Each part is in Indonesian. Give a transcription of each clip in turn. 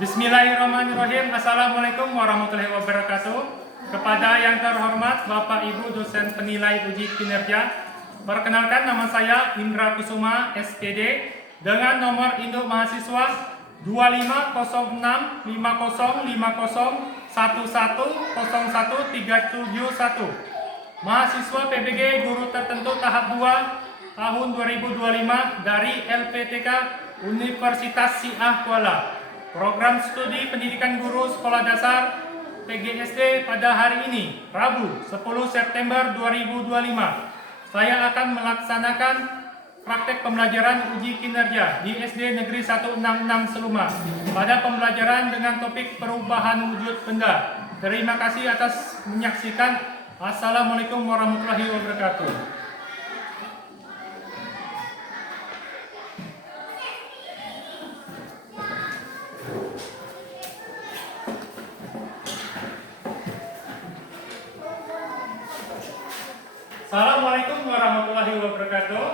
Bismillahirrahmanirrahim. Assalamualaikum warahmatullahi wabarakatuh. Kepada yang terhormat Bapak Ibu dosen penilai uji kinerja, perkenalkan nama saya Indra Kusuma SPD dengan nomor induk mahasiswa 2506505011013771. Mahasiswa PBG Guru Tertentu tahap 2 tahun 2025 dari LPTK Universitas Syiah Kuala. Program studi pendidikan guru sekolah dasar PGSD pada hari ini, Rabu 10 September 2025. Saya akan melaksanakan praktek pembelajaran uji kinerja di SD Negeri 166 Seluma pada pembelajaran dengan topik perubahan wujud benda. Terima kasih atas menyaksikan. Assalamualaikum warahmatullahi wabarakatuh. Assalamualaikum warahmatullahi wabarakatuh.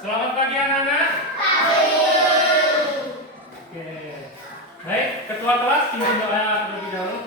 Selamat pagi anak-anak. Oke. Baik, ketua kelas pimpin doa terlebih dahulu.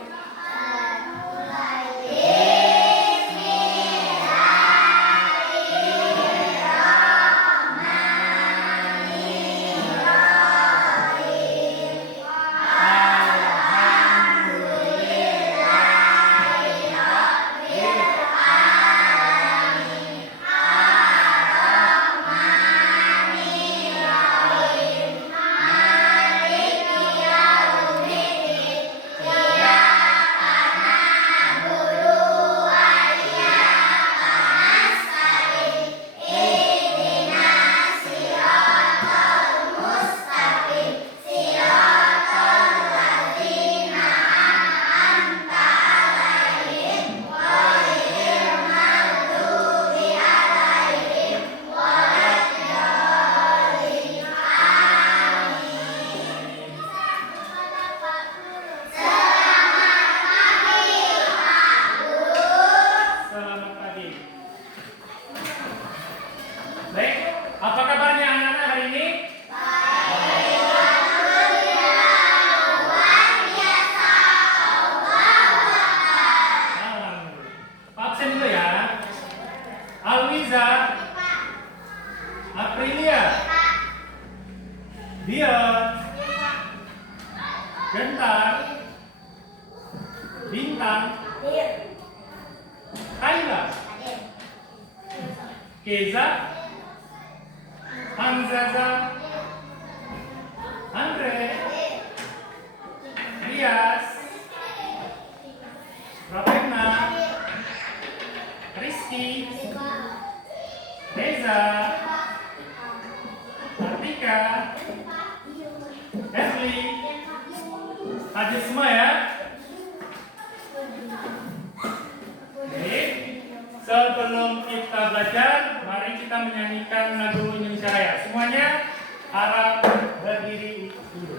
Aprilia, Dion, Gentar, Bintang, Kaila, Keza, Hamzaza, Andre, Rias, Ravenna, Rizky, Reza, Artika, Ashley, hadir semua ya. Baik, sebelum kita belajar, mari kita menyanyikan lagu Indonesia Raya. Semuanya harap berdiri dulu.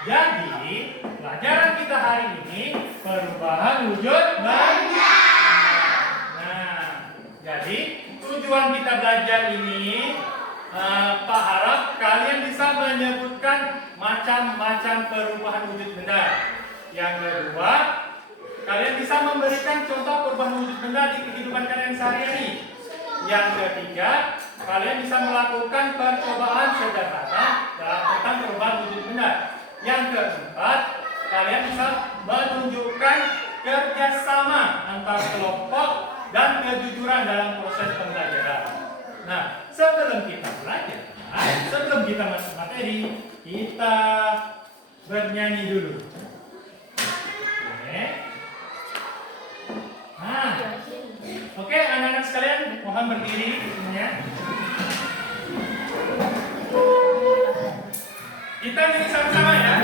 Jadi, pelajaran kita hari ini perubahan wujud benda. Nah, jadi tujuan kita belajar ini, Pak harap kalian bisa menyebutkan macam-macam perubahan wujud benda. Yang kedua, kalian bisa memberikan contoh perubahan wujud benda di kehidupan kalian sehari-hari. Yang ketiga, kalian bisa melakukan percobaan sederhana tentang perubahan wujud benda. Yang keempat, kalian bisa menunjukkan kerjasama antar kelompok dan kejujuran dalam proses pembelajaran. Nah, sebelum kita belajar, sebelum kita masuk materi, kita bernyanyi dulu. Oke. Nah, oke, anak-anak sekalian, mohon berdiri semuanya. Kita nyanyi sama-sama ya.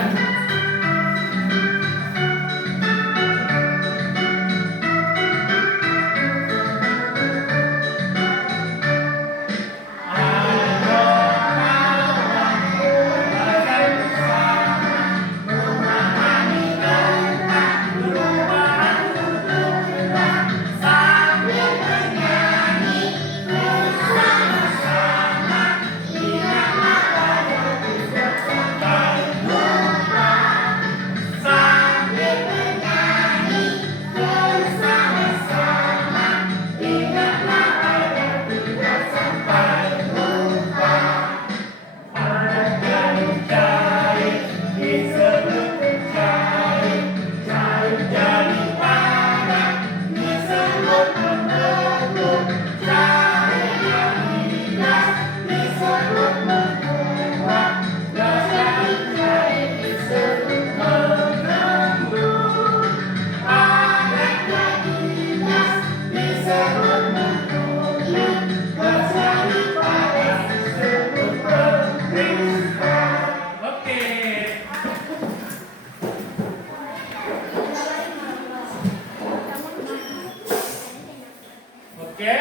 Oke.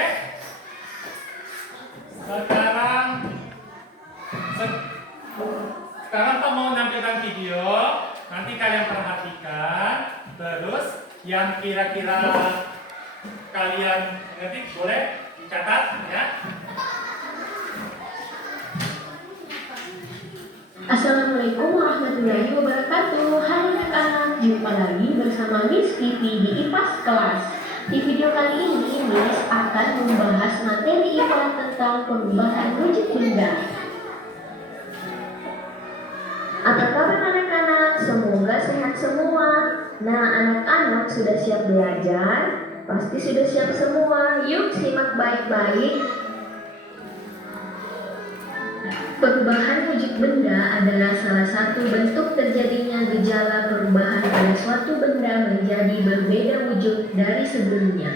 Sekarang Pak mau nampilkan video. Nanti kalian perhatikan. Terus yang kira-kira kalian ngetik boleh dicatat ya. Assalamualaikum warahmatullahi wabarakatuh. Hai anak-anak, jumpa lagi bersama Miss Kiki di IPAS kelas. Di video kali ini, Miss akan membahas materi IPA tentang perubahan wujud benda. Apa kabar anak-anak? Semoga sehat semua. Nah, anak-anak sudah siap belajar? Pasti sudah siap semua. Yuk simak baik-baik. Perubahan wujud benda adalah salah satu bentuk terjadinya gejala perubahan pada suatu benda menjadi berbeda wujud dari sebelumnya,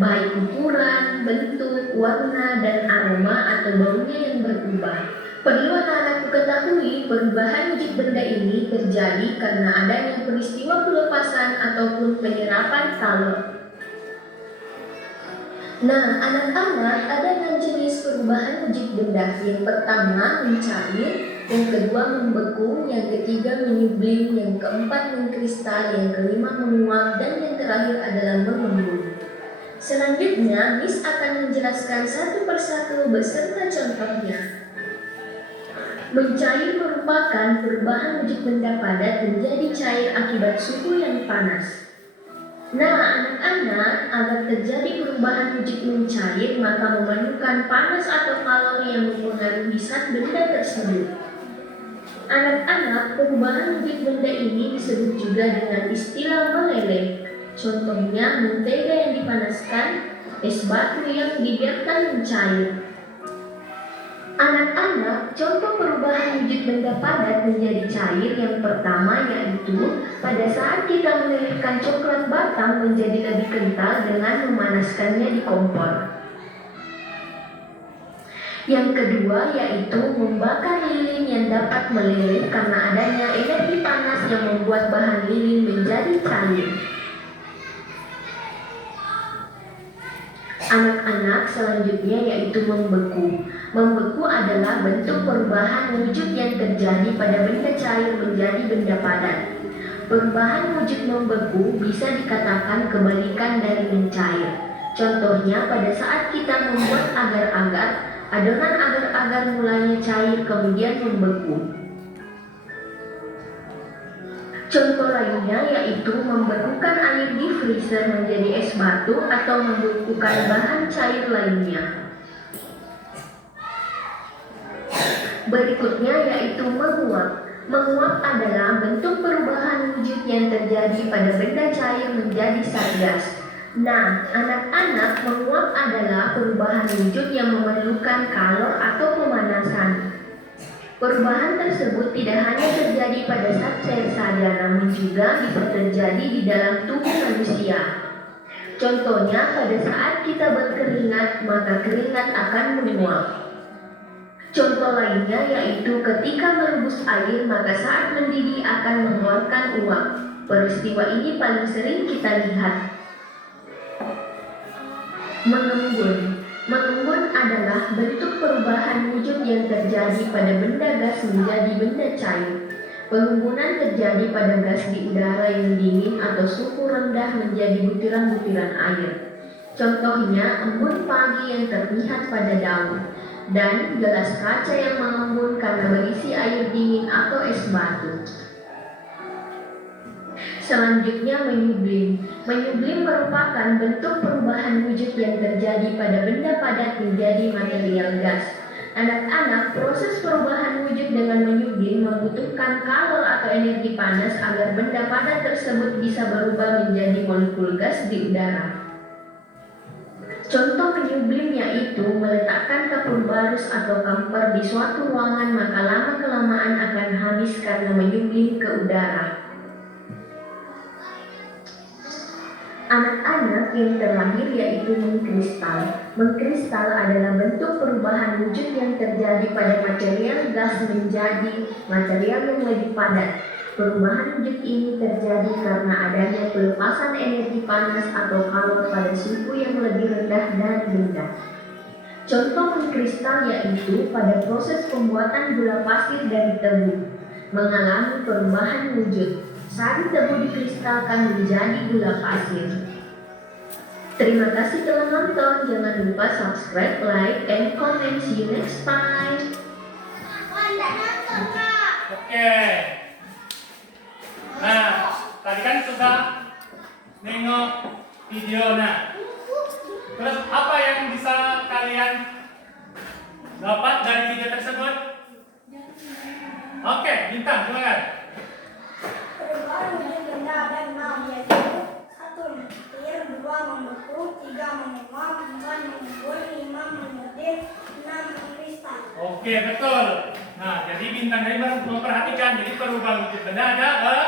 baik ukuran, bentuk, warna, dan aroma atau baunya yang berubah. Perlu anak-anak ketahui, perubahan wujud benda ini terjadi karena adanya peristiwa pelepasan ataupun penyerapan kalor. Nah, anak-anak, ada 6 jenis perubahan wujud benda. Yang pertama mencair, yang kedua membeku, yang ketiga menyublim, yang keempat mengkristal, yang kelima menguap, dan yang terakhir adalah mengembun. Selanjutnya, Miss akan menjelaskan satu persatu beserta contohnya. Mencair merupakan perubahan wujud benda padat menjadi cair akibat suhu yang panas. Nah, anak-anak, agar terjadi perubahan wujud mencair, maka memerlukan panas atau kalori yang mempengaruhi zat benda tersebut. Anak-anak, perubahan wujud benda ini disebut juga dengan istilah meleleh. Contohnya, mentega yang dipanaskan, es batu yang dibiarkan mencair. Anak-anak, contoh perubahan wujud benda padat menjadi cair yang pertama yaitu pada saat kita melelehkan coklat batang menjadi lebih kental dengan memanaskannya di kompor. Yang kedua yaitu membakar lilin yang dapat meleleh karena adanya energi panas yang membuat bahan lilin menjadi cair. Anak-anak, selanjutnya yaitu membeku. Membeku adalah bentuk perubahan wujud yang terjadi pada benda cair menjadi benda padat. Perubahan wujud membeku bisa dikatakan kebalikan dari mencair. Contohnya pada saat kita membuat agar-agar, adonan agar-agar mulanya cair kemudian membeku. Contoh lainnya yaitu membekukan air di freezer menjadi es batu atau membekukan bahan cair lainnya. Berikutnya yaitu menguap. Menguap adalah bentuk perubahan wujud yang terjadi pada benda cair menjadi zat gas. Nah, anak-anak, menguap adalah perubahan wujud yang memerlukan kalor atau pemanasan. Perubahan tersebut tidak hanya terjadi pada zat cair saja, namun juga bisa terjadi di dalam tubuh manusia. Contohnya, pada saat kita berkeringat, maka keringat akan menguap. Contoh lainnya yaitu ketika merebus air, maka saat mendidih akan mengeluarkan uap. Peristiwa ini paling sering kita lihat. Mengembun. Mengembun adalah bentuk perubahan wujud yang terjadi pada benda gas menjadi benda cair. Pengembunan terjadi pada gas di udara yang dingin atau suhu rendah menjadi butiran-butiran air. Contohnya embun pagi yang terlihat pada daun, dan gelas kaca yang mengembun karena berisi air dingin atau es batu. Selanjutnya menyublim. Menyublim merupakan bentuk perubahan wujud yang terjadi pada benda padat menjadi material gas. Anak-anak, proses perubahan wujud dengan menyublim membutuhkan kalor atau energi panas agar benda padat tersebut bisa berubah menjadi molekul gas di udara. Contoh menyublim yaitu meletakkan kapur barus atau kamper di suatu ruangan, maka lama-kelamaan akan habis karena menyublim ke udara. Anak-anak, yang terakhir yaitu mengkristal. Mengkristal adalah bentuk perubahan wujud yang terjadi pada material gas menjadi material yang lebih padat. Perubahan wujud ini terjadi karena adanya pelepasan energi panas atau kalor pada suhu yang lebih rendah dan rendah. Contoh mengkristal yaitu pada proses pembuatan gula pasir dari tebu, mengalami perubahan wujud. Sari tebu dikristalkan menjadi gula pasir. Terima kasih telah nonton. Jangan lupa subscribe, like, and comment. See you next time. Oke. Nah, tadi kan sudah nengok video. Nah, terus apa yang bisa kalian dapat dari video tersebut? Oke, Bintang, silakan. Perubahan wujud benda ada 6, yaitu 1. Mencair, 2. Membeku, 3. Menguap, 4. mengembun, 5. menyudit, 6. mengkristal. Oke, betul. Nah, jadi Bintang tadi memperhatikan, jadi perubahan wujud benda ada 6.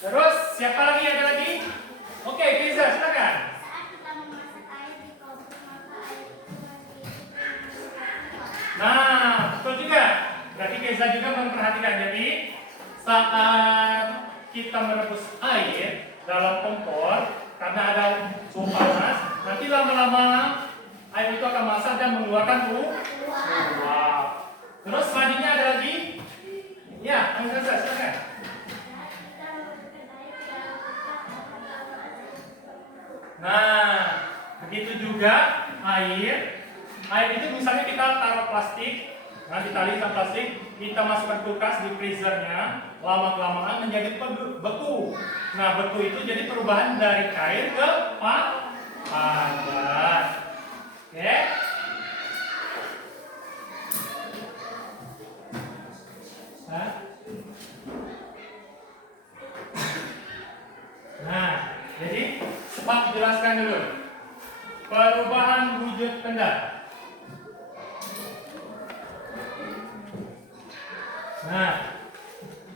Terus siapa lagi, ada lagi? Oke, Keza, silakan. Saat kita memasak air di kompor, maka air itu Nah, betul juga. Berarti Keza juga memperhatikan. Jadi saat kita merebus air dalam kompor, karena ada suhu panas, nanti lama-lama air itu akan masak dan mengeluarkan uap. Terus selanjutnya ada lagi? Ya, Keza, silakan. Nah, begitu juga air. Air itu misalnya kita taruh plastik, nah ditalikan plastik, kita masukkan kulkas di freezernya, lama-kelamaan menjadi beku. Nah, beku itu jadi perubahan dari cair ke padat. Oke? Nah, jadi Pak jelaskan dulu perubahan wujud benda. Nah,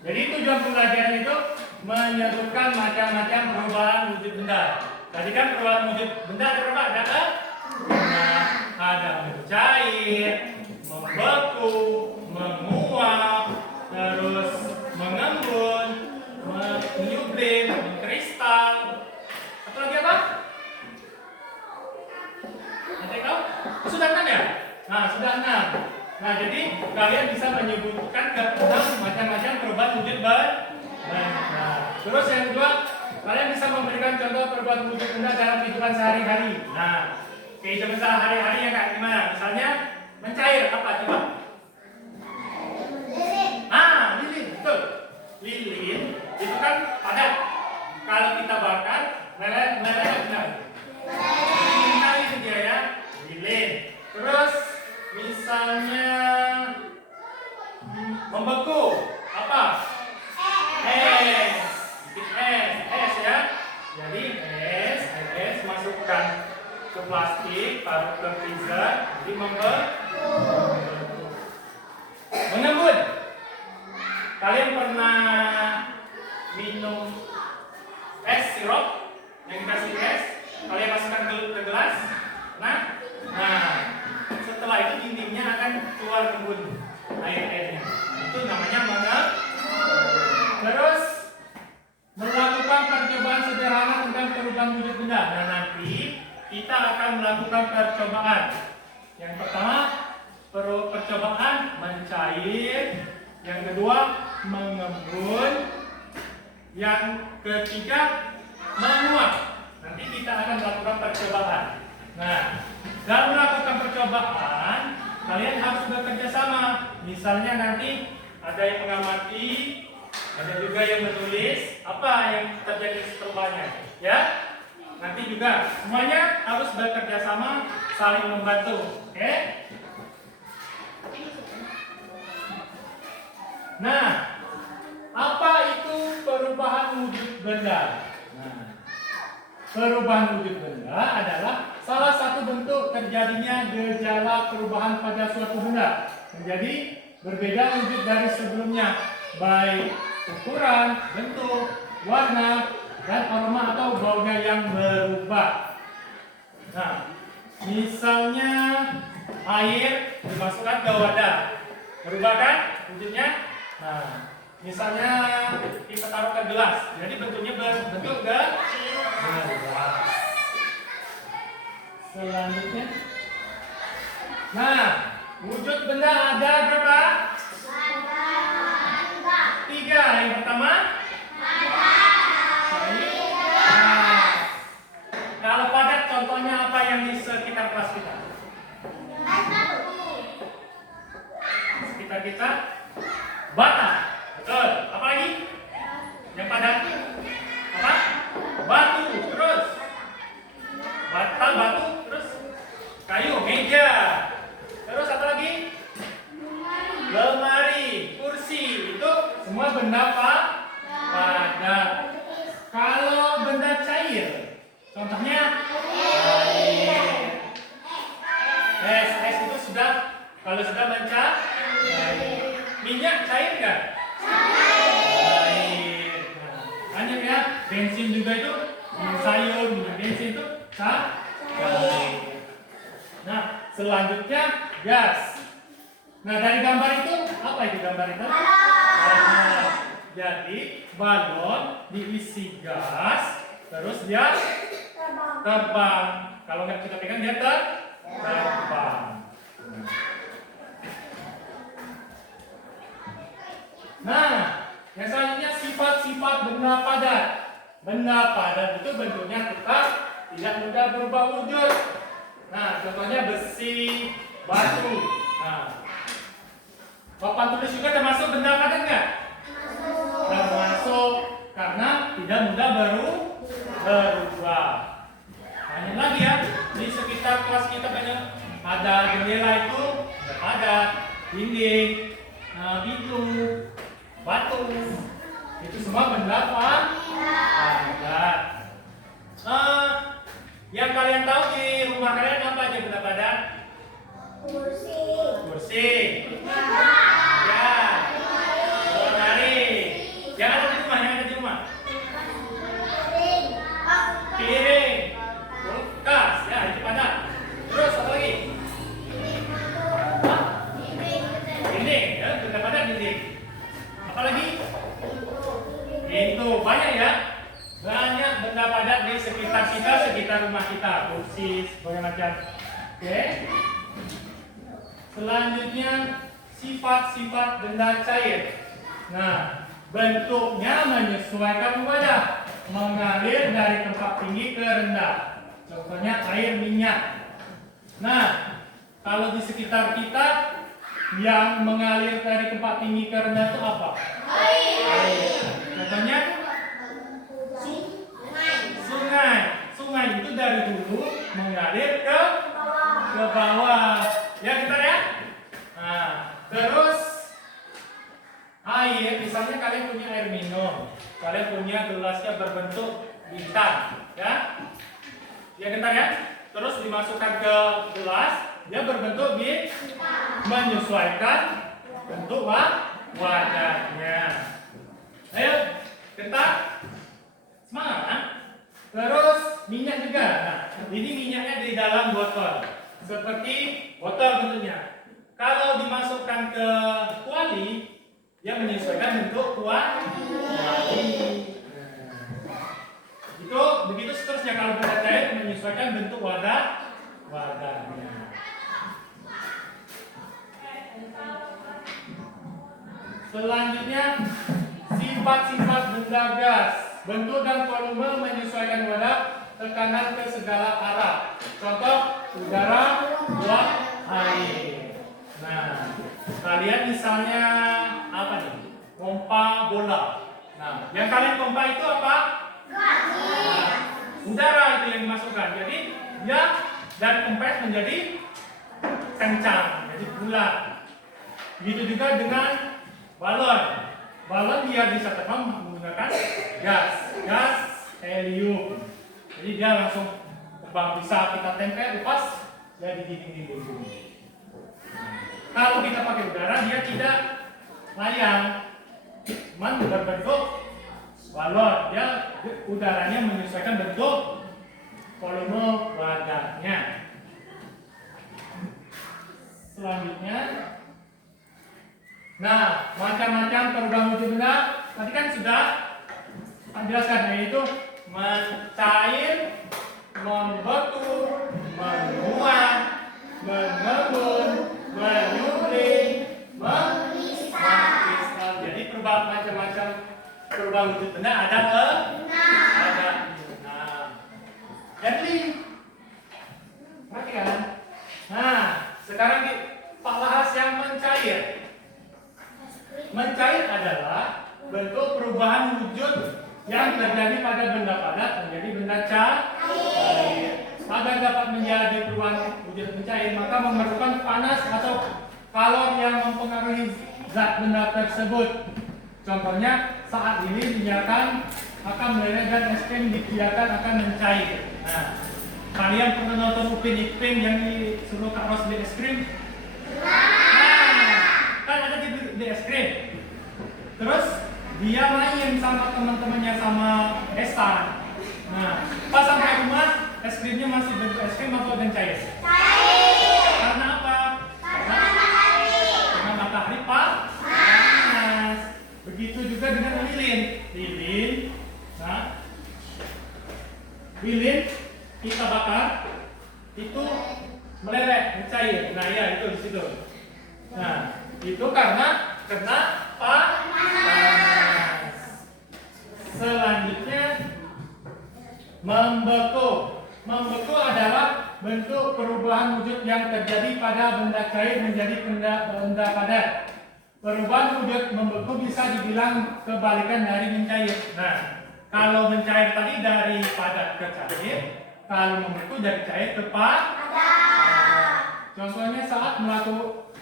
jadi tujuan pembelajaran itu menyebutkan macam-macam perubahan wujud benda. Tadi kan perubahan wujud benda ada berapa? Ada mencair, membeku, menguap, terus mengembun, menyublim, mengkristal. Satu lagi apa? Nanti kau? Sudah kan ya? terus yang kedua, kalian bisa memberikan contoh perbuatan wujud benda dalam kehidupan sehari-hari. Nah, kehidupan sehari-hari yang kayak gimana? Misalnya mencair apa coba? Lilin, betul. Lilin itu kan padat. Kalau kita bakar, meleleh benar. Mencair itu dia ya, lilin. Terus misalnya membeku, apa? Es ya. Jadi es masukkan ke plastik, taruh ke freezer, jadi membeku. Mengembun. Kalian pernah minum es sirup yang dikasih es? Kalian masukkan ke gelas? Nah, setelah itu dindingnya akan keluar embun airnya. Itu namanya mengembun. Terus melakukan percobaan sederhana tentang perubahan wujud benda. Nah, nanti kita akan melakukan percobaan. Yang pertama, percobaan mencair. Yang kedua, mengembun. Yang ketiga, menguap. Nanti kita akan melakukan percobaan. Nah, dalam melakukan percobaan, kalian harus bekerja sama. Misalnya nanti ada yang mengamati, ada juga yang menulis apa yang terjadi perubahannya, ya. Nanti juga semuanya harus bekerja sama, saling membantu, oke? Nah, apa itu perubahan wujud benda? Nah, perubahan wujud benda adalah salah satu bentuk terjadinya gejala perubahan pada suatu benda menjadi berbeda wujud dari sebelumnya, baik ukuran, bentuk, warna, dan aroma atau baunya yang berubah. Nah, misalnya air dimasukkan ke wadah, berubah kan wujudnya? Nah, misalnya kita taruh ke gelas, jadi bentuknya berbentuk gelas. Selanjutnya, nah, wujud benda ada berapa? Tiga. Yang pertama, kalau padat contohnya apa yang di sekitar kelas kita? Sekitar kita bata. Betul. Apa lagi? Yang padat? Apa? Batu. Terus batu. Terus kayu, meja. Terus apa lagi? Lemari, kursi. Itu semua benda padat. Kalau benda cair, contohnya air. Es itu sudah, kalau sudah mencair. Minyak cair nggak? Cair. Nah, banyak ya. Bensin juga itu, minyak sayur, minyak bensin itu cair. Nah, selanjutnya gas. Nah, dari gambar itu apa itu gambar itu? Balon. Jadi balon diisi gas, terus dia terbang. Kalau nggak kita pegang dia terbang. Nah, yang selanjutnya sifat-sifat benda padat. Benda padat itu bentuknya tetap, tidak mudah berubah wujud. Nah, contohnya besi, batu. Nah, papan tulis juga termasuk benda padat nggak? Termasuk, karena tidak mudah berubah. Banyak lagi ya, di sekitar kelas kita banyak ada jendela itu padat, dinding, pintu, batu, itu semua benda padat. Yang kalian tahu di rumah kalian apa aja benda padat? Kursi, ya, lemari. Yang ada di rumah, piring, kulkas, ya itu padat. Terus apa lagi? Dinding, ya benda padat dinding. Apa lagi? Pintu, banyak ya. Banyak benda padat di sekitar kita, sekitar rumah kita. Kursi, segala macam. Oke. Selanjutnya, sifat-sifat benda cair. Nah, bentuknya menyesuaikan wadah, mengalir dari tempat tinggi ke rendah. Contohnya air minyak. Nah, kalau di sekitar kita yang mengalir dari tempat tinggi ke rendah itu apa? Air. Contohnya sungai. Sungai itu dari hulu mengalir ke bawah. Ya kita ya. Nah, terus air, misalnya kalian punya air minum, kalian punya gelasnya berbentuk bintang, ya. Ya kita ya. Terus dimasukkan ke gelas, dia berbentuk menyesuaikan bentuk wadahnya. Ayo, kita semangat. Terus minyak juga. Nah, ini minyaknya di dalam botol, seperti botol bentuknya. Kalau dimasukkan ke kuali, dia menyesuaikan bentuk kuali. Itu begitu seterusnya kalau benda cair menyesuaikan bentuk wadahnya. Selanjutnya sifat-sifat benda gas. Bentuk dan volume menyesuaikan wadah, tekanan ke segala arah. Contoh udara, uap, air. Nah, kalian misalnya apa nih? Pompa bola. Nah, yang kalian pompa itu apa? Nah, udara itu yang dimasukkan. Jadi dia dari kompres menjadi kencang, jadi bulat. Begitu juga dengan balon. Balon dia bisa terbang menggunakan gas helium. Jadi dia langsung terbang, bisa kita tempel lepas jadi dinding bumi. Kalau kita pakai udara dia tidak layang, cuman berbentuk balon. Dia udaranya menyesuaikan bentuk volume wadahnya. Selanjutnya, nah, macam-macam perubahan wujud benda tadi kan sudah jelaskan, yaitu mencair, membeku, menguap, mengembun, menyublim, mengkristal. Jadi perubahan macam-macam perubahan wujud benda ada. Nah, jadi perhatikan. Nah, sekarang Pak bahas yang mencair. Mencair adalah bentuk perubahan wujud yang terjadi pada benda padat menjadi benda cair. Agar dapat menjadi perubahan wujud mencair, maka memerlukan panas atau kalor yang mempengaruhi zat benda tersebut. Contohnya saat ini dinyatakan akan meleleh dan es krim dibiarkan akan mencair. Nah, kalian pernah nonton Upin Ipin yang disuruh Kak Ros beli es krim? Kan ada di es krim. Terus dia main sama teman-temannya sama Esan. Nah, pas sampai rumah es krimnya masih bentuk es krim atau dan cair? Karena apa? Karena matahari panas. Begitu juga dengan lilin. Lilin kita bakar itu meleleh, mencair. Nah, ya itu di situ. Nah, itu karena kena panas. Selanjutnya membeku. Membeku adalah bentuk perubahan wujud yang terjadi pada benda cair menjadi benda padat. Perubahan wujud membeku bisa dibilang kebalikan dari mencair. Nah, kalau mencair tadi dari padat ke cair, kalau membeku dari cair ke padat. Contohnya saat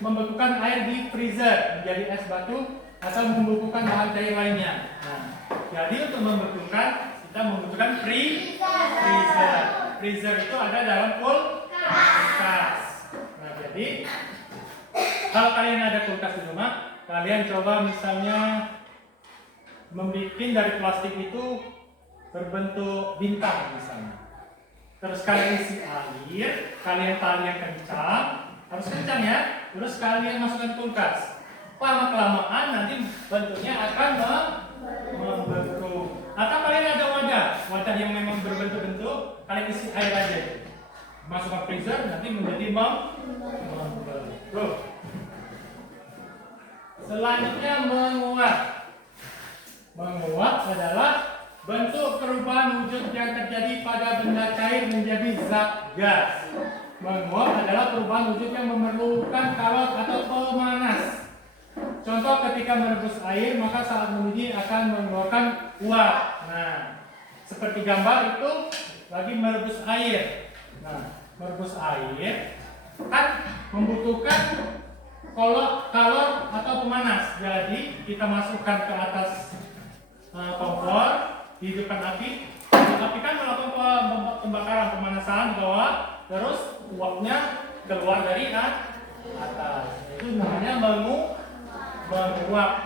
membekukan air di freezer menjadi es batu atau membekukan bahan cair lainnya. Nah, jadi untuk membekukan kita membutuhkan freezer. Freezer itu ada dalam kulkas. Nah, jadi kalau kalian ada kulkas di rumah, kalian coba misalnya membuat dari plastik itu berbentuk bintang misalnya. Terus kalian isi air, kalian tali yang kencang, harus kencang ya. Terus kalian masukkan kulkas. Lama-kelamaan nanti bentuknya akan membeku. Atau kalian ada wadah yang memang berbentuk-bentuk, kalian isi air aja. Masukkan freezer, nanti menjadi membeku. Selanjutnya menguap. Menguap adalah bentuk perubahan wujud yang terjadi pada benda cair menjadi zat gas. Menguap adalah perubahan wujud yang memerlukan kalor atau pemanas. Contoh ketika merebus air, maka saat mendidih akan mengeluarkan uap. Nah, seperti gambar itu lagi merebus air. Nah, merebus air kan membutuhkan kalor atau pemanas. Jadi kita masukkan ke atas kompor, hidupkan api. Api kan melakukan pembakaran pemanasan bawah, terus uapnya keluar dari atas. Itu namanya menguap.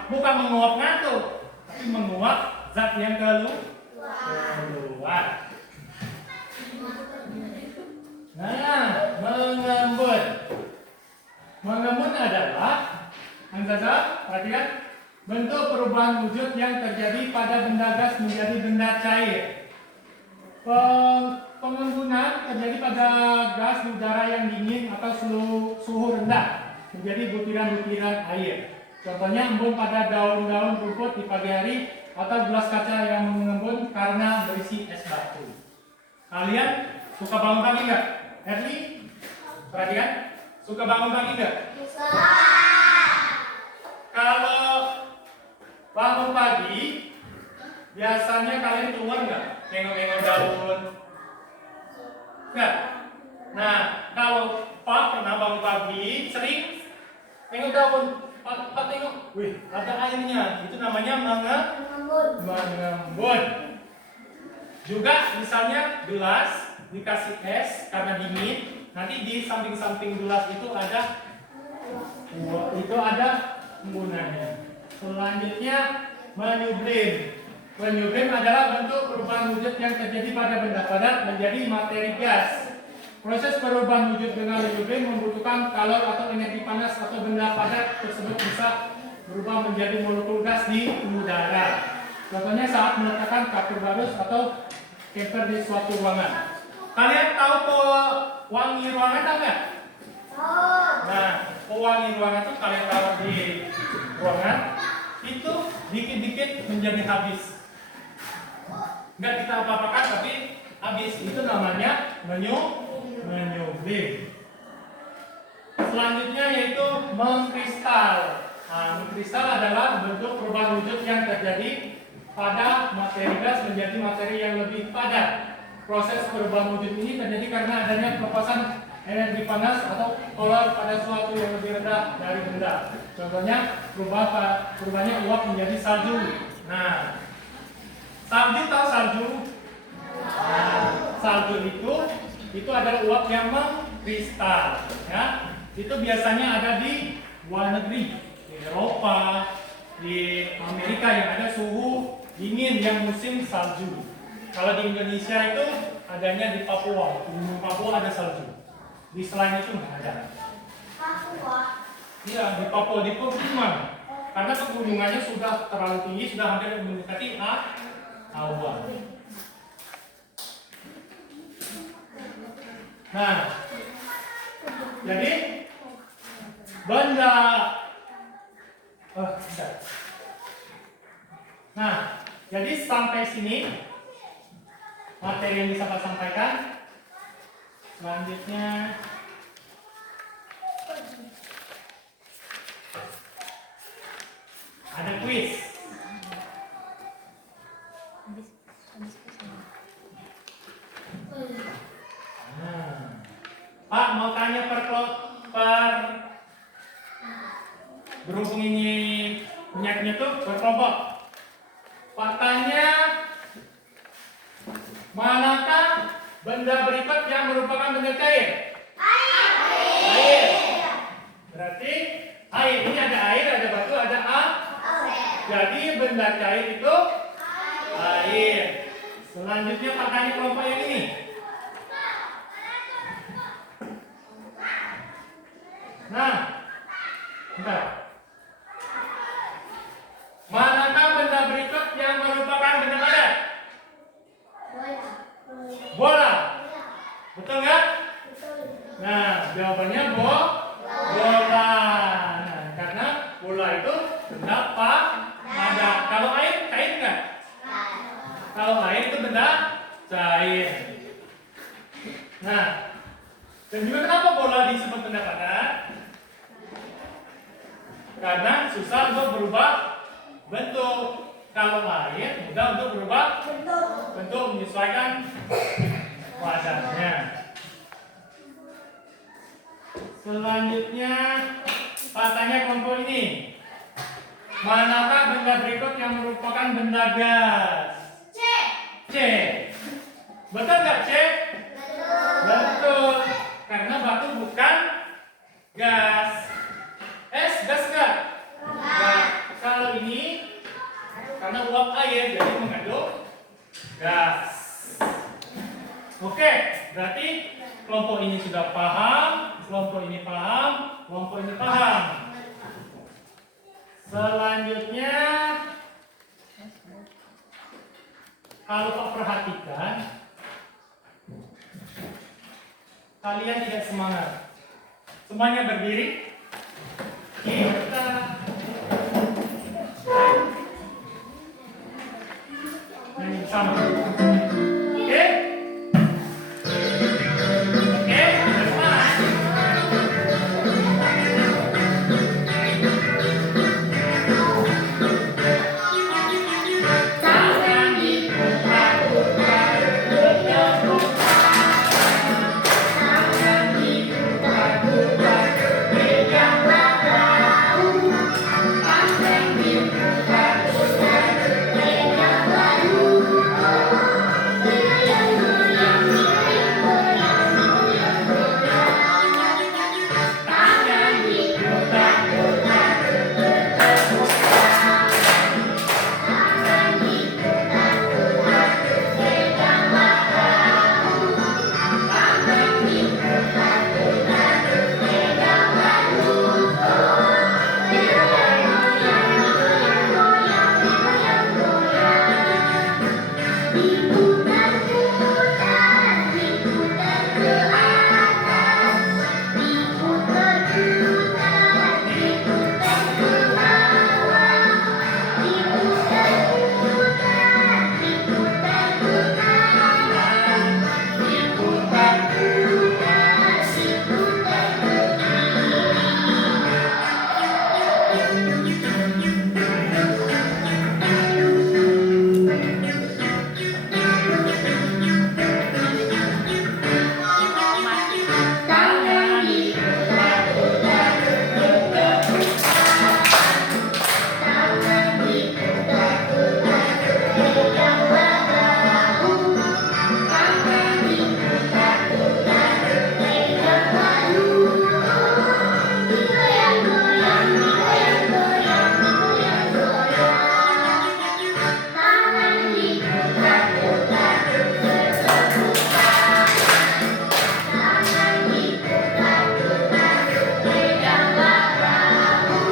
Bukan menguap ngantuk, tapi menguap zat yang keluar. Nah, mengembun. Mengembun adalah, perhatikan, bentuk perubahan wujud yang terjadi pada benda gas menjadi benda cair. Pengembunan terjadi pada gas udara yang dingin atau suhu rendah menjadi butiran-butiran air. Contohnya embun pada daun-daun rumput di pagi hari atau gelas kaca yang mengembun karena berisi es batu. Kalian suka bangun pagi nggak? Erli, perhatikan, suka bangun pagi nggak? Kalau bangun pagi, biasanya kalian keluar nggak? Nengok-nengok daun? Nggak? Nah, kalau Pak pernah bangun pagi, sering nengok daun. Pak tengok, wih, ada airnya. Itu namanya mengembun. Juga misalnya gelas dikasih es karena dingin, nanti di samping-samping gelas itu ada embunannya. Selanjutnya menyublim. Menyublim adalah bentuk perubahan wujud yang terjadi pada benda padat menjadi materi gas. Proses perubahan wujud dengan menyublim membutuhkan kalor atau energi panas atau benda padat tersebut bisa berubah menjadi molekul gas di udara. Contohnya saat meletakkan kapur barus atau camper di suatu ruangan. Kalian tahu pewangi ruangan tahu nggak? Nah, pewangi ruangan itu kalian taruh di ruangan, itu dikit-dikit menjadi habis. Nggak kita apa-apakan tapi habis. Itu namanya menyublim. Selanjutnya yaitu mengkristal. Nah, mengkristal adalah bentuk perubahan wujud yang terjadi pada materi gas menjadi materi yang lebih padat. Proses perubahan wujud ini terjadi karena adanya pelepasan energi panas atau kalor pada suatu yang lebih rendah dari benda. Contohnya perubahannya uap menjadi salju. Nah, salju tahu salju? Nah, salju itu adalah uap yang mengkristal, ya. Itu biasanya ada di luar negeri, di Eropa, di Amerika yang ada suhu dingin yang musim salju. Kalau di Indonesia itu adanya di Papua, Gunung Papua ada salju. Di selain itu nggak ada. Iya, di Papua, di pegunungan. Karena pegunungannya sudah terlalu tinggi, sudah hampir mendekati awan. Nah, jadi benda Nah, jadi sampai sini materi yang bisa saya sampaikan. Selanjutnya ada kuis. Pak mau tanya berhubung ini penyakitnya tuh berkelompok. Pak tanya, manakah benda berikut yang merupakan benda cair? Air. Berarti air ini ada air, ada batu, ada Jadi benda cair itu air. Selanjutnya Pak tanya kelompok yang ini. Nah, bentar. Manakah benda berikut yang merupakan benda padat? Bola. Betul nggak? Nah, jawabannya bola. Nah, karena bola itu benda padat. Kalau air cair nggak? bentuk. Kalau air mudah untuk berubah bentuk menyesuaikan wadahnya. Selanjutnya tanya kelompok ini. Manakah benda berikut yang merupakan benda gas? C. Betul nggak C? Betul. Karena batu bukan gas. S gas nggak? Nggak. Kalau ini karena uap air jadi mengandung gas. Oke, berarti kelompok ini sudah paham, kelompok ini paham, kelompok ini paham. Selanjutnya, kalau Pak perhatikan, kalian tidak semangat. Semuanya berdiri. Kita nyanyi bersama. Oke? Oke, udah semangat? Tangan diputar-putar, tangan diputar-putar, pegang bahu, tangan diputar-putar, pegang bahu. Tangan diputar-putar, tangan diputar-putar, pegang bahu, tangan diputar-putar, pegang bahu. Diputar-putar, diputar ke atas, diputar-putar, diputar ke bawah, diputar-putar, diputar ke kanan, diputar-putar, diputar ke tangan diputar-putar, tangan diputar-putar, pegang bahu, tangan diputar-putar, pegang bahu. Digoyang-goyang, digoyang-goyang, digoyang-goyang. Tangan diputar-putar, berputar. Tangan diputar-putar, pegang bahu,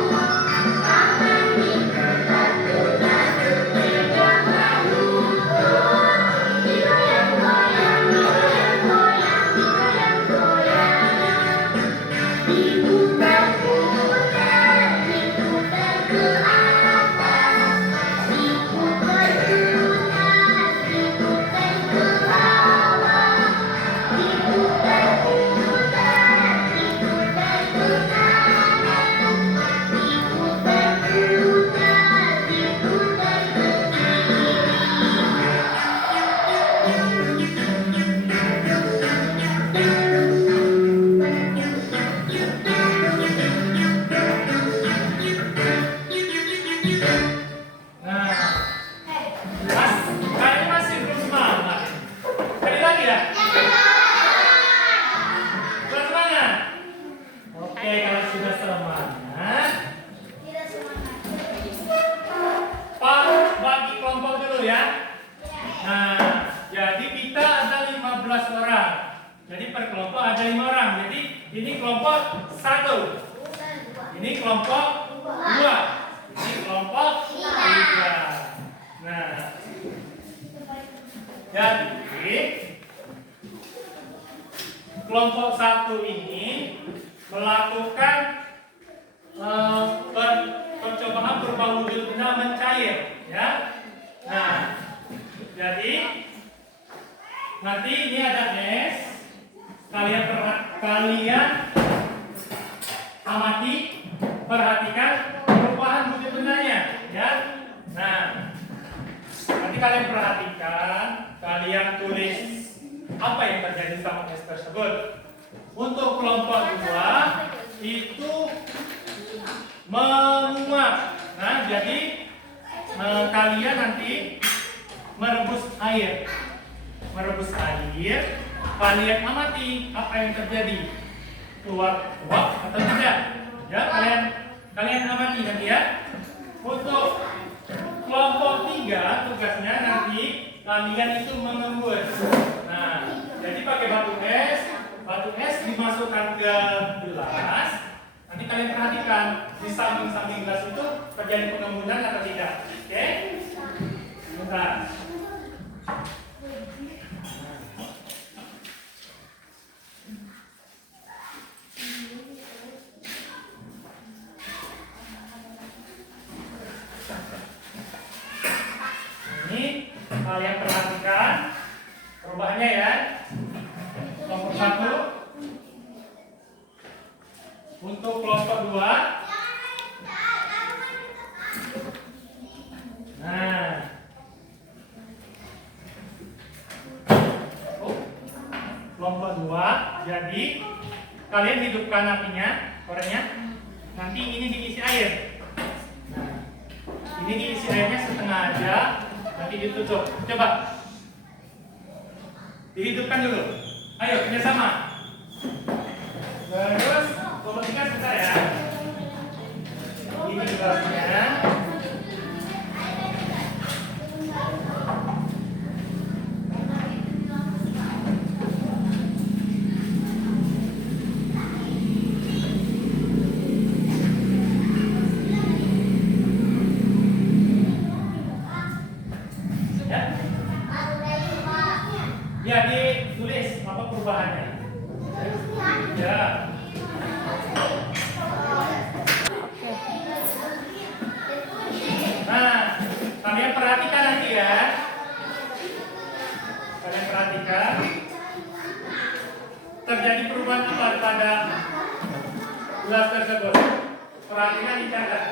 tangan diputar-putar, pegang bahu. Digoyang-goyang, digoyang-goyang, digoyang-goyang. Diputar-putar, diputar ke atas, diputar-putar, diputar ke bawah, diputar-putar, diputar ke kanan, diputar-putar, diputar ke Nah, kalian masih belum semangat. Kali lagi ya? Sudah semangat? Oke, kalau sudah semangat, Pak bagi kelompok dulu ya. Nah, jadi kita ada 15 orang. Jadi per kelompok ada 5 orang. Jadi ini kelompok 1. Ini kelompok 2. Ini kelompok 3. Nah, jadi kelompok 1 ini melakukan percobaan berupa wujud benda mencair, ya. Nah, jadi nanti ini ada es. Kalian amati, perhatikan perubahan wujud bendanya, ya. Nanti kalian perhatikan, kalian tulis apa yang terjadi sama S tersebut. Untuk kelompok 2 itu menguap. Nah, jadi kalian nanti merebus air. Kalian amati apa yang terjadi. Keluar uap atau tidak? Ya, kalian amati nanti ya. Untuk kelompok 3 tugasnya nanti kalian itu mengembus. Nah, jadi pakai batu es dimasukkan ke gelas. Nanti kalian perhatikan di samping-samping gelas itu terjadi pengembunan atau tidak. Oke? Bentar. Kalian perhatikan perubahannya ya. Kelompok 1 untuk kelompok 2. Nah, kelompok 2. Jadi kalian hidupkan apinya, korenya. Nanti ini diisi air. Nah, ini diisi airnya setengah aja. Nanti ditutup. Coba dihidupkan dulu. Ayo kerjasama. Terus kelompok 3 sebentar ya. Ini gelasnya. Ya, ditulis apa perubahannya. Ya. Nah, kalian perhatikan nanti ya. Kalian perhatikan terjadi perubahan apa pada gelas tersebut. Perhatikan dicatat.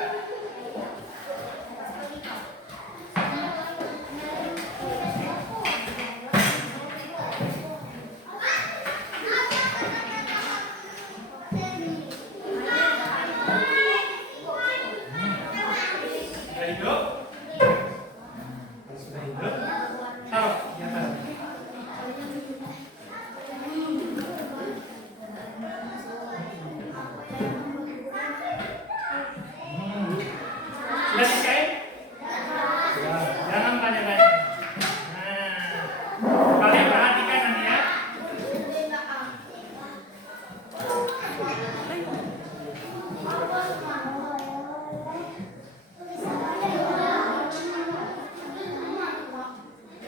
Sudah selesai? Jangan tanya-tanya. Nah, kalian perhatikan nanti ya.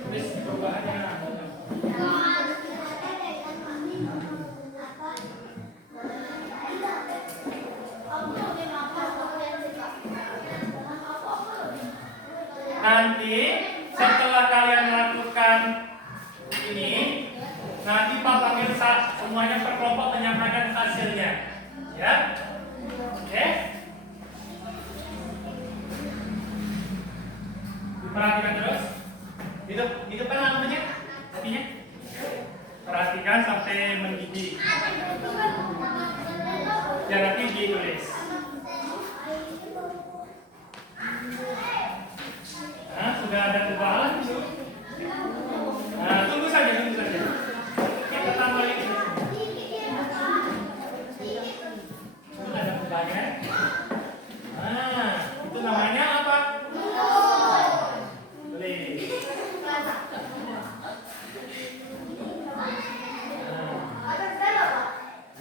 Tulis perubahannya. Nanti setelah kalian melakukan ini, nanti Pak panggil semuanya per kelompok menyampaikan hasilnya, ya. Oke? Perhatikan terus. Hidupkan lampunya, apinya. Perhatikan sampai mendidih. Jangan tinggi tulis. Nah, sudah ada perubahan belum? Nah, tunggu saja. Kita tambah ini. Ada perubahannya. Nah, itu namanya apa? Tulis.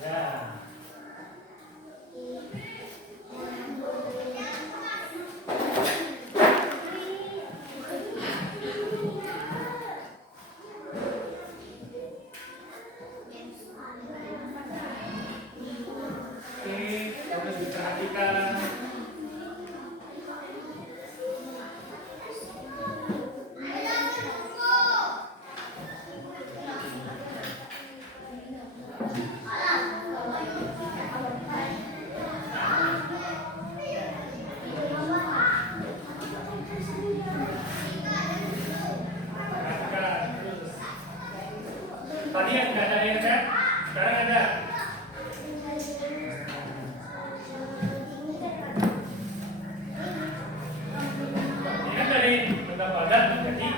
Ya. Tadi ya nggak ada air kan? Sekarang ada. Ini kan dari benda padat jadi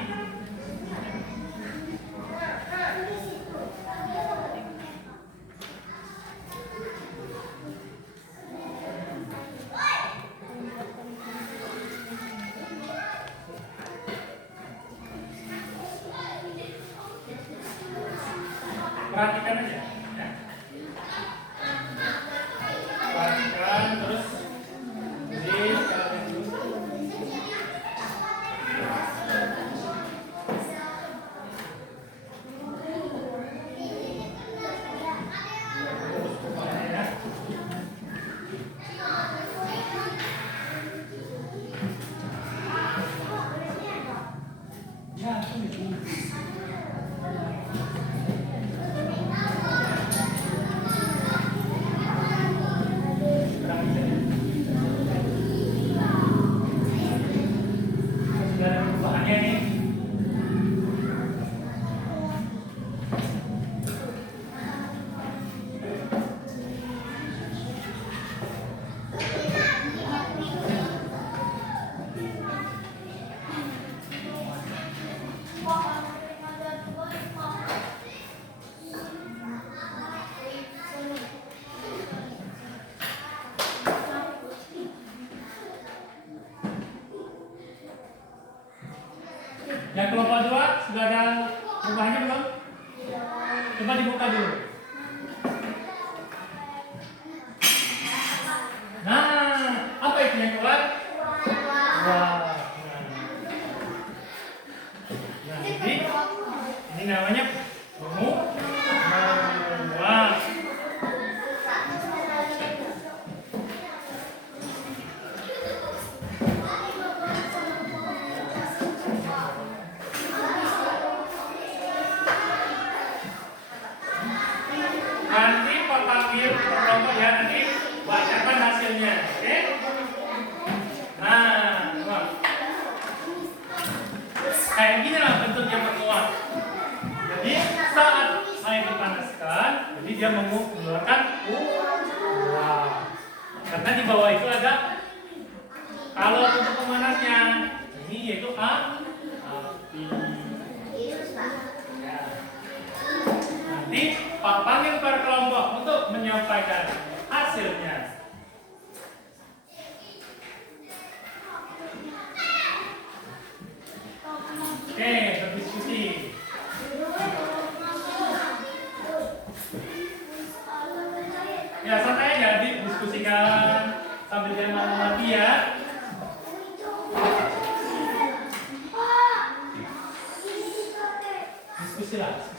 perhatikan aja. Ya. Perhatikan terus. Jadi sekalian dulu. Sudah ada perubahannya nih. Yang kelompok 2 sudah ada perubahannya belum? Coba dibuka dulu. Nah, apa itu yang keluar? Wah. Nah, jadi ini namanya menguap. Nanti Pak panggil kelompok ya, nanti bacakan hasilnya, oke? Nah, wah. Kayak gini lah bentuknya menguap. Jadi saat air dipanaskan, jadi dia mengeluarkan uap. Karena di bawah itu ada, kalau untuk pemanasnya ini yaitu api. Nanti Pak panggil per kelompok untuk menyampaikan hasilnya. Oke, berdiskusi. Ya, santai aja, diskusikan sambil dia mati ya. Diskusi lah.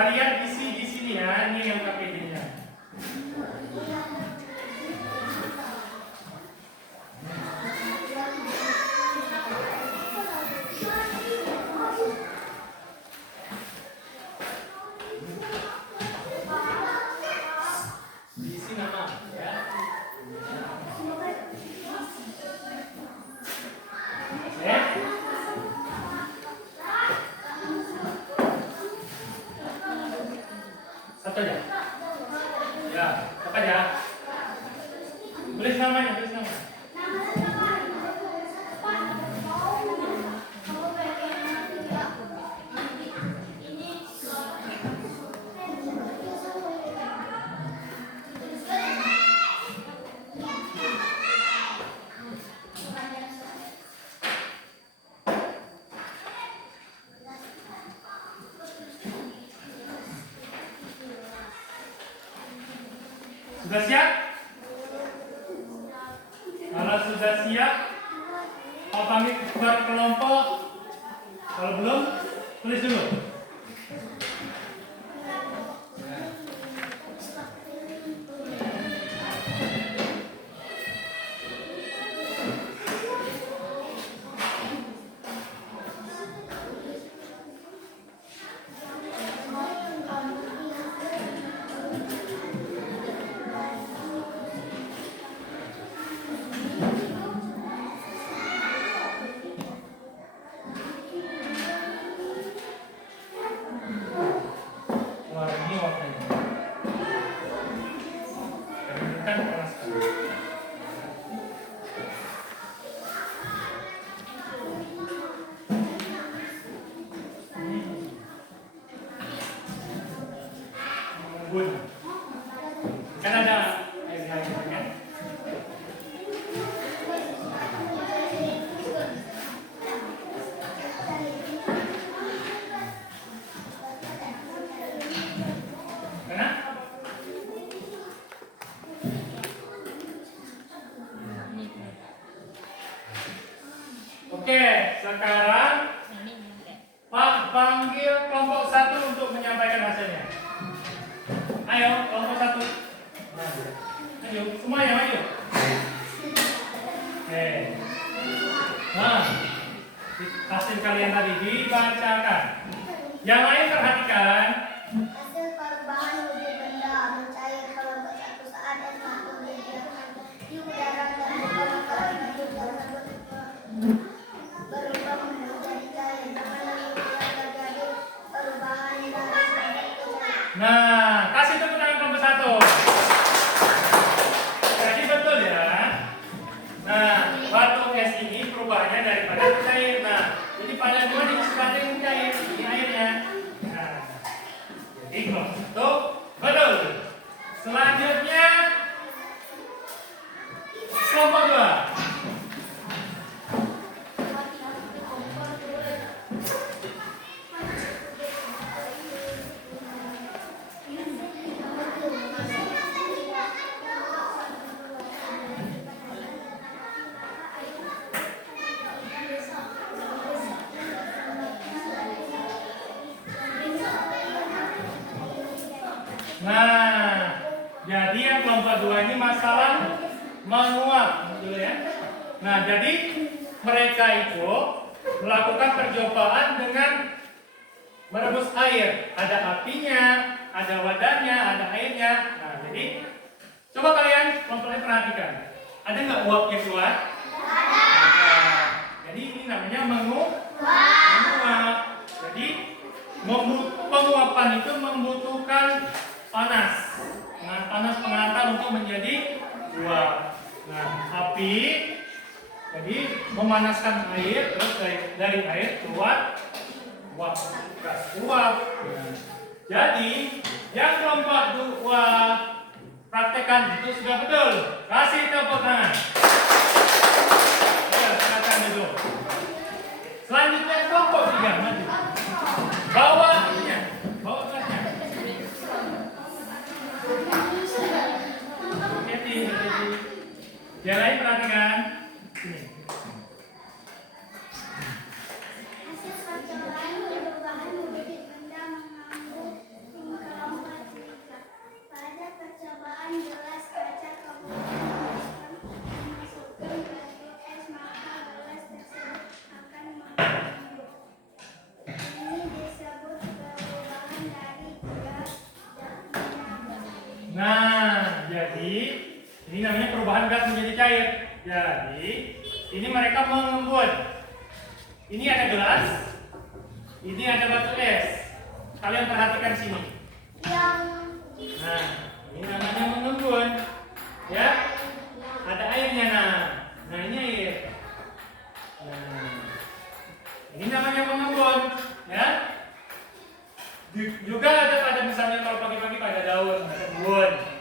Kalian isi di sini ya, ini yang KPD-nya. Isi nama ya. Satu aja. Ya, apa aja? Tulis namanya, tulis nama. Sudah siap? Kalau sudah siap, mau pamit buat kelompok. Kalau belum, tulis dulu. Wah, ini waktunya. Kan keras. Kan ada air-airnya kan? Oke, sekarang Pak panggil kelompok 1 untuk menyampaikan hasilnya. Ayo, kelompok 1. Ayo, semua yang maju. Oke. Nah, hasil kalian tadi dibacakan. Yang lain perhatikan. Hasil perubahan wujud benda mencair kelompok 1 saat S1 dibiarkan di udara dan berubah menjadi cair dengan yang terjadi perubahan dari padat ke cair. Nah, kasih tepuk tangan kelompok 1. Jadi betul ya. Nah, batu es ini perubahannya dari padat ke cair. Nah, jadi padat dua diisi padat yang cair ini airnya. Nah, jadi kelompok 1 betul. Selanjutnya kelompok 2. Nah, jadi yang kelompok 2 ini masalah menguap dulu ya. Nah, jadi mereka itu melakukan percobaan dengan merebus air. Ada apinya, ada wadahnya, ada airnya. Nah, jadi coba kalian kelompoknya perhatikan. Ada nggak uap yang keluar? Ada. Nah, jadi ini namanya menguap. Jadi penguapan itu membutuhkan panas. Nah, panas pengantar untuk menjadi uap. Nah, api jadi memanaskan air, terus dari air keluar uap, gas uap. Nah, jadi yang kelompok 2 praktekan itu sudah betul. Kasih tepuk tangan. Ya, silakan duduk. Selanjutnya kelompok 3 maju. Bawa ininya, bawa gelasnya. Hati-hati. Yang lain perhatikan. Sini. Hasil percobaan perubahan wujud benda mengandung Ini namanya perubahan gas menjadi cair. Jadi, ini mereka mengembun. Ini ada gelas, ini ada batu es. Kalian perhatikan sini. Nah, ini namanya mengembun. Ya, ada airnya. Nah ini air. Nah, ini namanya mengembun. Ya. Juga ada pada misalnya kalau pagi-pagi pada daun, embun.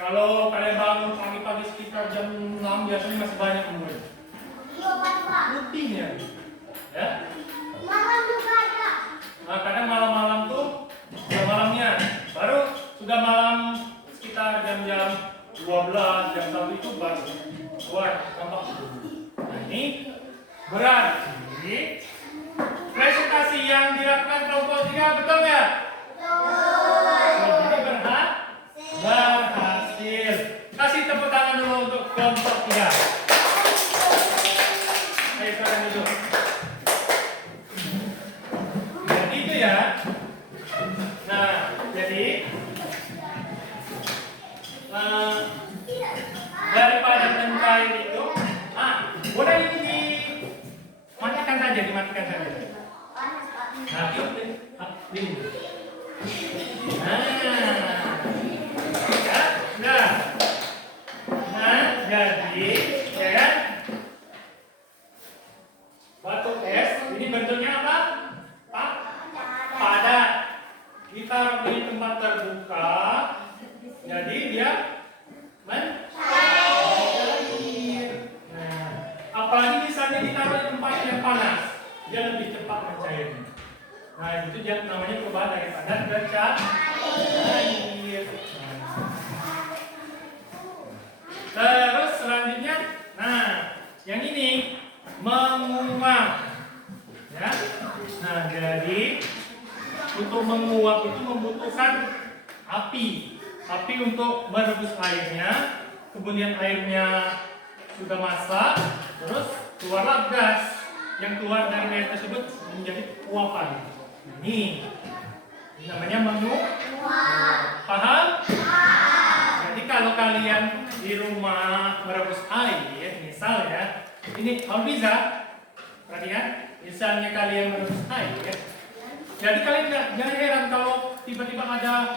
Kalau kalian bangun pagi-pagi sekitar jam 6 biasanya masih banyak embun. Rutinnya. Ya. Malam juga ada. Nah, kadang malam-malam tuh sudah malamnya. Baru sudah malam sekitar jam-jam 12, jam 1 itu baru keluar tampak. Nah, ini berarti presentasi yang dilakukan kelompok 3 betul nggak? Jadi berhasil. Kasih tepuk tangan dulu untuk kelompok 3. Ayo sekarang duduk. Jadi itu ya. Nah, jadi daripada mencair itu, boleh ini dimatikan saja, dimatikan saja. Nah, ini. Nah, jadi, ya kan? Batu es, ini bentuknya apa? Padat. Kita di tempat terbuka, jadi dia mencair. Nah, apalagi misalnya ditaruh di tempat yang panas, dia lebih cepat mencairnya. Nah, itu dia namanya perubahan dari padat ke cair. Terus selanjutnya, nah, yang ini menguap, ya. Nah, jadi untuk menguap itu membutuhkan api untuk merebus airnya, kemudian airnya sudah masak, terus keluarlah gas yang keluar dari air tersebut menjadi uapan. Ini namanya menguap. Paham? Jadi kalau kalian di rumah merebus air, misal ya, ini kalau bisa, perhatikan, misalnya kalian merebus air, jadi kalian jangan heran kalau tiba-tiba ada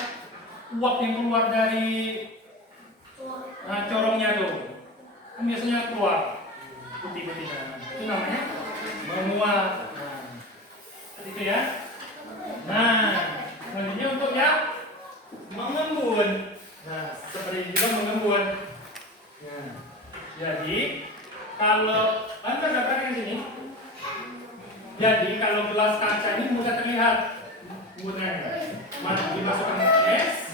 uap yang keluar dari corongnya tuh. Kan biasanya keluar putih-putih. Itu namanya menguap. Nah, itu ya. Nah, selanjutnya untuk yang mengembun. Nah, seperti juga mengembun. Nah, jadi kalau Anda dapatkan sini. Jadi kalau gelas kaca ini mudah terlihat gunanya. Dimasukkan es,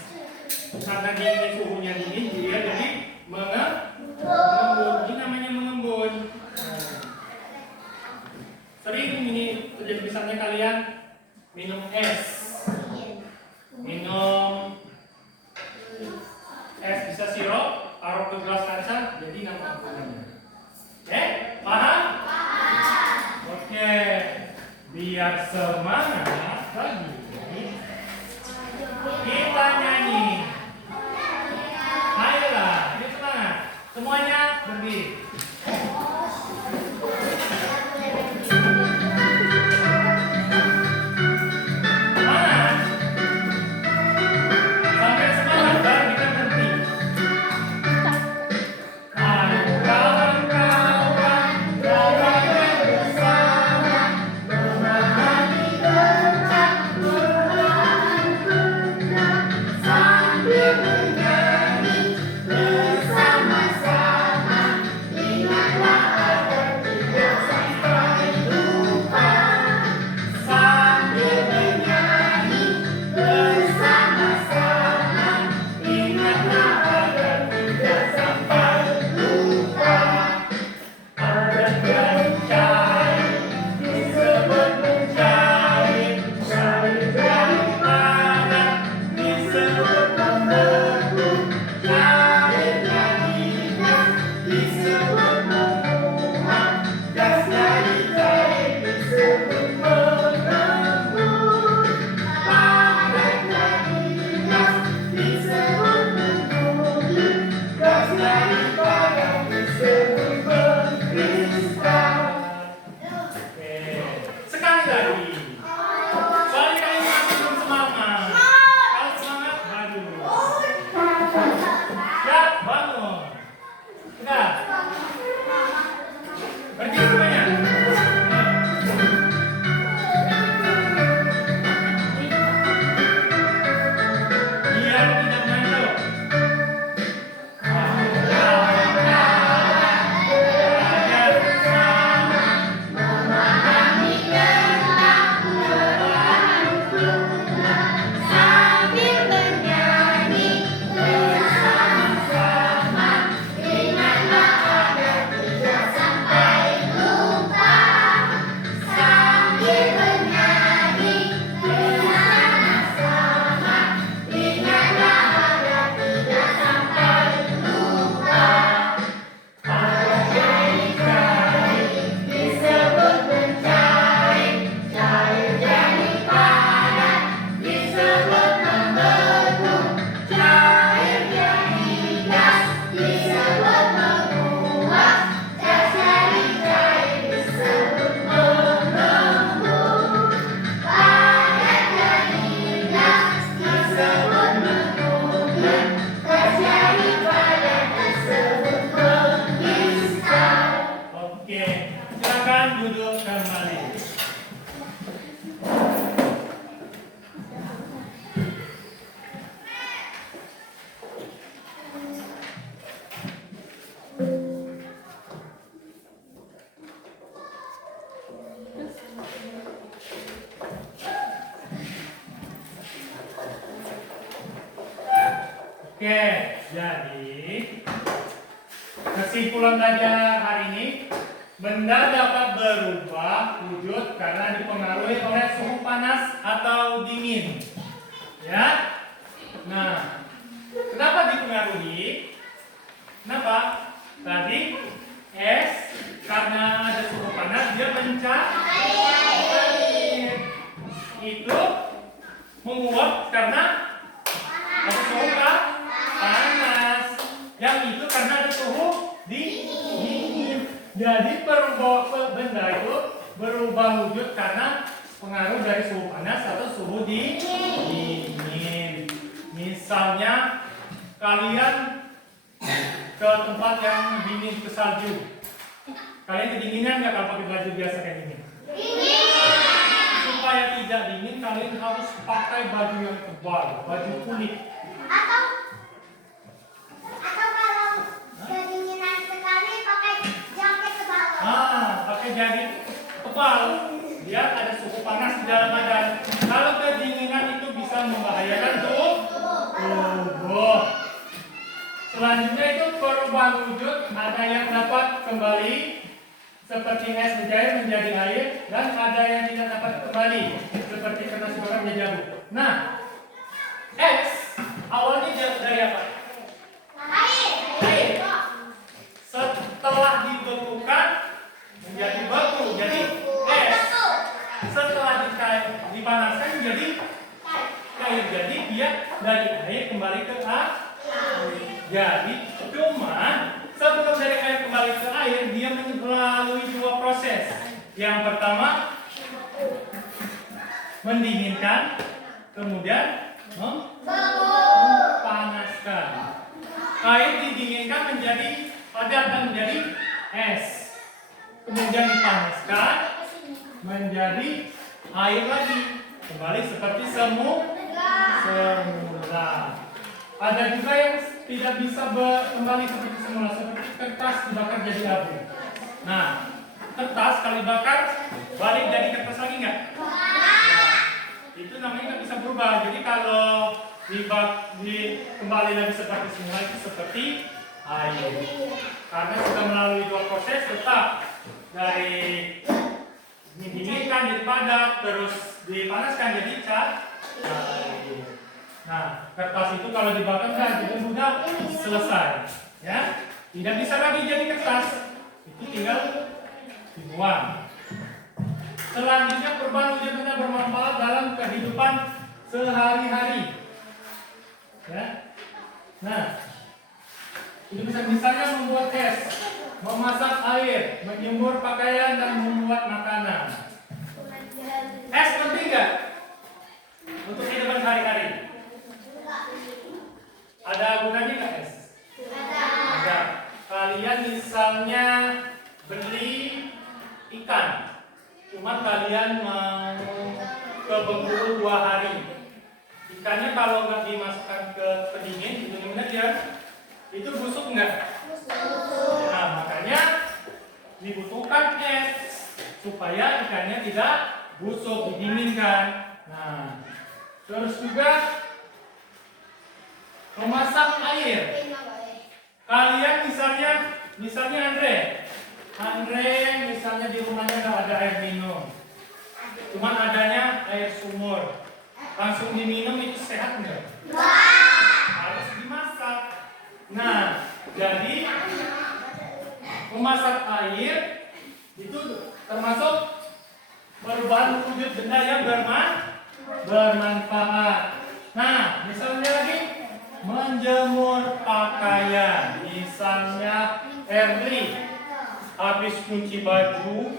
karena dingin suhunya dingin, dia jadi mengembun. Ini namanya mengembun. Sering ini terjadi misalnya kalian minum es, bisa sirup, taruh ke gelas kaca, jadi nggak mengembun. Oke, paham? Oke, biar semangat lagi. Kita nyanyi. Ayolah, ini semangat. Semuanya berdiri. Semangat. Sampai semangat baru kita berhenti. Ayo kawan-kawan, jalan bersama, memahami tentang Quran sambil menyanyi bersama-sama. duduk kembali. Oke, jadi kesimpulan belajar hari ini, benda dapat berubah wujud karena dipengaruhi oleh suhu panas atau dingin. Ya. Nah, kenapa dipengaruhi? Kenapa? Tadi es karena ada suhu panas dia mencair. Itu menguap karena ada suhu panas. Yang itu karena ada suhu dingin. Jadi benda itu berubah wujud karena pengaruh dari suhu panas atau suhu dingin. Misalnya kalian ke tempat yang dingin, ke salju. Kalian kedinginan nggak kalau pakai baju biasa kayak gini? Supaya tidak dingin, kalian harus pakai baju yang tebal, baju kulit. Atau kalau kedinginan sekali pakai jaket tebal. Pakai jaket tebal. Biar ada suhu panas di dalam badan. Kalau kedinginan itu bisa membahayakan tubuh. Selanjutnya itu perubahan wujud, ada yang dapat kembali seperti es mencair menjadi air, dan ada yang tidak dapat kembali seperti kertas bakar menjadi abu. Nah, es awalnya dari apa? Air. Setelah dibekukan menjadi batu, jadi es. Setelah dipanaskan menjadi air, jadi dia dari air kembali ke air. Jadi cuma sebelum dari air kembali ke air, dia melalui dua proses. Yang pertama mendinginkan, kemudian memanaskan. Air didinginkan menjadi padat dan menjadi es. Kemudian dipanaskan menjadi air lagi, kembali seperti semula. Ada juga yang tidak bisa kembali seperti semula, seperti kertas dibakar jadi abu. Nah, kertas kalau dibakar balik jadi kertas lagi nggak? Nah, itu namanya nggak bisa berubah. Jadi kalau kembali lagi seperti semula itu seperti air. Karena sudah melalui dua proses, tetap dari didinginkan jadi padat, terus dipanaskan jadi cair. Nah, kertas itu kalau dibakar jadi sudah selesai, ya. Tidak bisa lagi jadi kertas, itu tinggal dibuang. Selanjutnya perubahan wujud benda bermanfaat dalam kehidupan sehari-hari, ya. Nah, itu bisa misalnya membuat es, memasak air, menjemur pakaian dan membuat makanan. Es penting nggak untuk kehidupan sehari-hari? Ada gunanya nggak es? Ada. Kalian misalnya beli ikan, cuma kalian mau ke Bengkulu 2 hari. Ikannya kalau nggak dimasukkan ke pendingin, dingin aja, itu busuk nggak? Nah, makanya dibutuhkan es supaya ikannya tidak busuk, didinginkan. Nah, terus juga memasak air. Kalian misalnya Andre misalnya di rumahnya nggak ada air minum, cuman adanya air sumur, langsung diminum itu sehat nggak? Harus dimasak. Nah, jadi memasak air itu termasuk perubahan wujud benda yang bermanfaat. Nah, misalnya lagi menjemur pakaian. Misalnya Erli habis cuci baju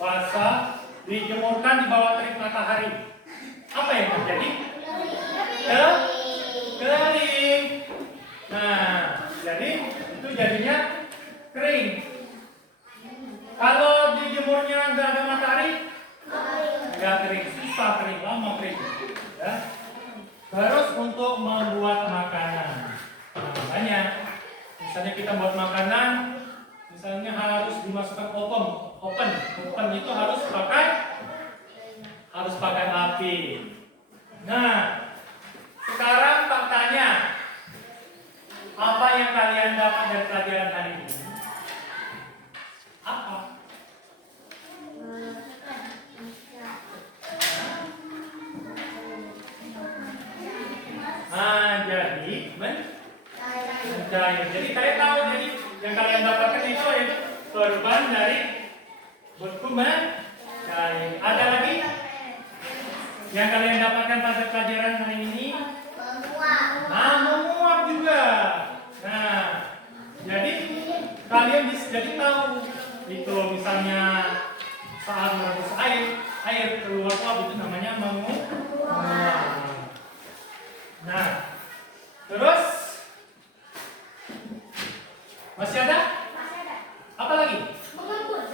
basah, dijemurkan di bawah terik matahari. Apa yang terjadi? Kering. Nah, jadi itu jadinya kering. Kalau dijemur dijemurnya nggak ada matahari? Nggak kering, susah kering, lama kering. Ya. Terus untuk membuat makanan, nah, makanya misalnya kita buat makanan, misalnya harus dimasukkan oven itu harus pakai api. Nah, sekarang faktanya, apa yang kalian dapat dari pelajaran hari ini? Apa? Nah, jadi mencair. Jadi kalian tahu, jadi yang kalian dapatkan itu yaitu korban dari beku mencair. Ada lagi yang kalian dapatkan pada pelajaran hari ini? Nah, menguap juga. Nah, jadi kalian bisa jadi tahu itu misalnya saat merebus air keluar uap itu namanya menguap. Nah, terus masih ada? Apa lagi?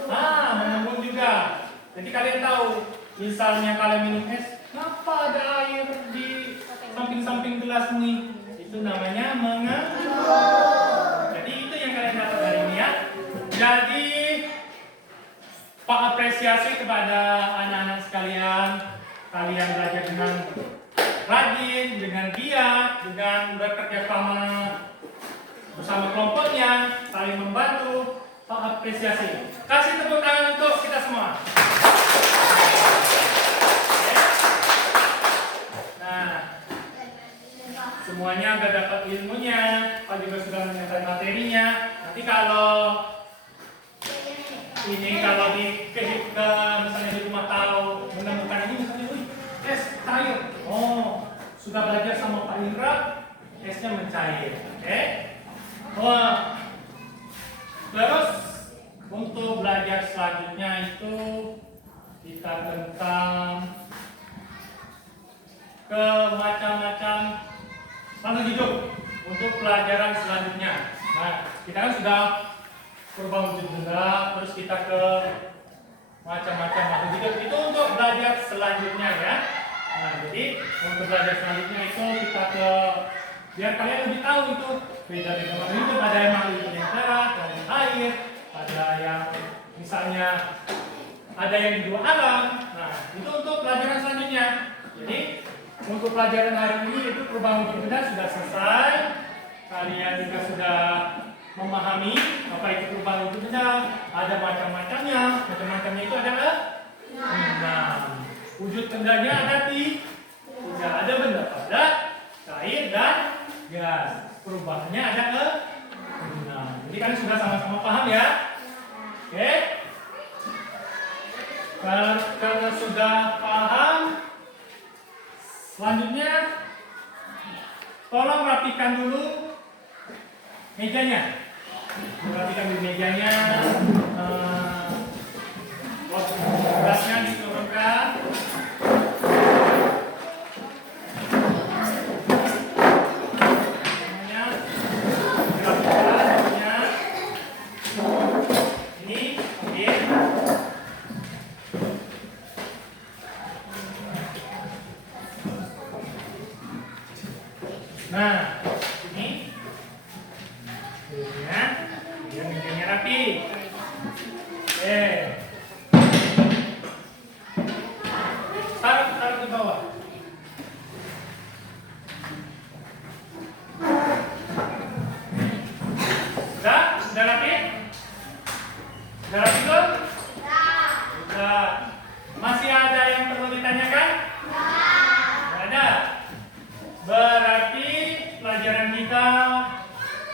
Mengembun juga. Jadi kalian tahu, misalnya kalian minum es, kenapa ada air di samping-samping gelas ini? Itu namanya mengembun. Jadi itu yang kalian dapat hari ini ya. Jadi Pak apresiasi kepada anak-anak sekalian. Kalian belajar dengan rajin, dengan giat, dengan bekerja sama bersama kelompoknya, saling membantu. Pak apresiasi. Kasih tepuk tangan untuk kita semua. Nah, semuanya sudah dapat ilmunya, Pak juga sudah menyelesaikan materinya. Nanti kalau misalnya di rumah tahu menemukan ini, misalnya, es cair. Oh, sudah belajar sama Pak Indra, esnya mencair. Oke? Wah. Terus untuk belajar selanjutnya itu kita tentang ke macam-macam makhluk hidup untuk pelajaran selanjutnya. Nah, kita kan sudah purba wujud benda, terus kita ke macam-macam makhluk hidup itu untuk belajar selanjutnya ya. Nah, jadi untuk belajar selanjutnya itu kita ke biar kalian lebih tahu itu beda-beda makhluk hidup. Ada yang makhluk hidup yang darat, ada yang air, ada yang misalnya ada yang di dua alam. Nah, itu untuk pelajaran selanjutnya. Jadi untuk pelajaran hari ini itu perubahan wujud benda sudah selesai. Kalian juga sudah memahami apa itu perubahan wujud benda. Ada macam-macamnya. Macam-macamnya itu adalah wujud bendanya ada tiga. Ada benda padat, cair, dan gas. Perubahannya ada jadi kalian sudah sama-sama paham ya. Oke. Karena sudah paham, selanjutnya tolong rapikan dulu mejanya. Rapikan dulu mejanya. Gelasnya diturunkan. Nah, ini biar mejanya rapi. Oke. Taruh di bawah. Sudah rapi? Sudah rapi belum? Sudah. Masih ada yang perlu ditanyakan? Tidak ada. Berarti pelajaran kita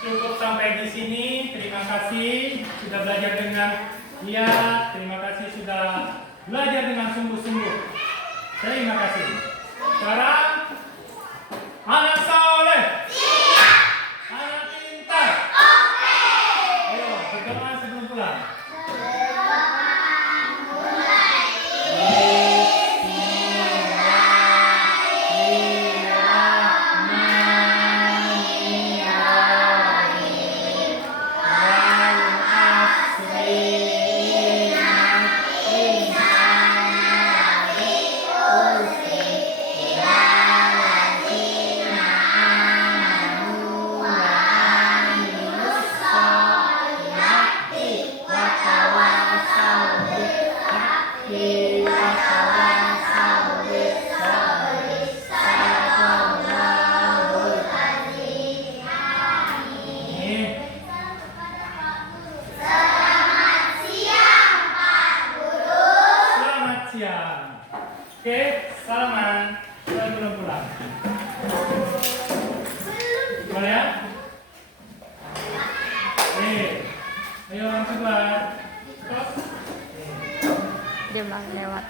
cukup sampai di sini. Terima kasih sudah belajar dengan giat. Terima kasih sudah belajar dengan sungguh-sungguh. Terima kasih. Sekarang anak soleh. Anak pintar. Ayo berdoa sebelum pulang. siang. Oke, salaman. Kita belum pulang. Boleh ya? Ayo langsung keluar. Stop. Dia bilang lewat.